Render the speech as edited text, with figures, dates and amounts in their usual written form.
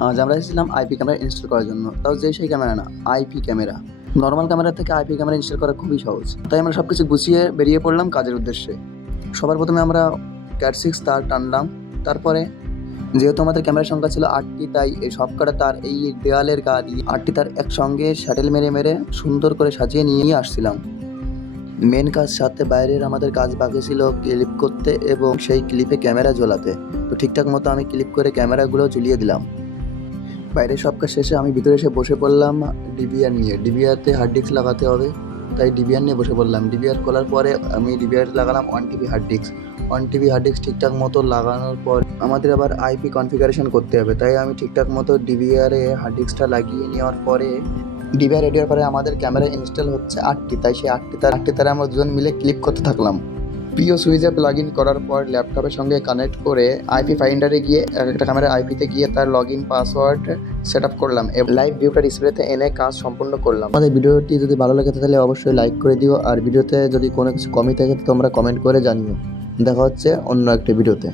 আজ আমরা এসেছিলাম আইপি ক্যামেরা ইনস্টল করার জন্য, তাও সেই ক্যামেরা না, আইপি ক্যামেরা। নর্মাল ক্যামেরা থেকে আইপি ক্যামেরা ইনস্টল করা খুবই সহজ, তাই আমরা সব কিছু গুছিয়ে বেরিয়ে পড়লাম কাজের উদ্দেশ্যে। সবার প্রথমে আমরা ক্যাট 6 তার টানলাম। তারপরে যেহেতু আমাদের ক্যামেরার সংখ্যা ছিল 8টি, তাই এই সবকটা তার এই দেওয়ালের গা দিয়ে 8টি তার একসঙ্গে শ্যাটেল মেরে মেরে সুন্দর করে সাজিয়ে নিয়ে আসছিলাম। মেন কাজ সাথে বাইরের আমাদের কাজ বাকি ছিল ক্লিপ করতে এবং সেই ক্লিপে ক্যামেরা ঝোলাতে। তো ঠিকঠাক মতো আমি ক্লিপ করে ক্যামেরাগুলো ঝুলিয়ে দিলাম। বাইরে সব কাজ শেষে আমি ভিতরে এসে বসে পড়লাম ডিবিআর নিয়ে। ডিবিআরতে হার্ড ডিস্ক লাগাতে হবে, তাই ডিবিআর নিয়ে বসে পড়লাম। ডিবিআর খোলার পরে আমি ডিবিআর লাগালাম 1 TB hard disk. 1 TB hard disk ঠিকঠাক মতো লাগানোর পর আমাদের আবার আইপি কনফিগারেশন করতে হবে, তাই আমি ঠিকঠাক মতো ডিবিআরে হার্ড ডিস্কটা লাগিয়ে নেওয়ার পরে ডিবিআর রেডি হওয়ার পরে আমাদের ক্যামেরা ইনস্টল হচ্ছে 8টি, তাই সেই 8টি তারে আমরা দুজন মিলে ক্লিপ করতে থাকলাম। পিও সুইচে প্লাগ ইন করার পর ল্যাপটপের সঙ্গে কানেক্ট করে আইপি ফাইন্ডারে গিয়ে একটা ক্যামেরা আইপিতে গিয়ে তার log in password set up করলাম এবং লাইভ ভিউটা ডিসপ্লেতে এনে কাজ সম্পূর্ণ করলাম। আমাদের ভিডিওটি যদি ভালো লাগে তাহলে অবশ্যই লাইক করে দিও, আর ভিডিওতে যদি কোনো কিছু কমই থাকে তোমরা কমেন্ট করে জানিও। দেখা হচ্ছে অন্য একটা ভিডিওতে।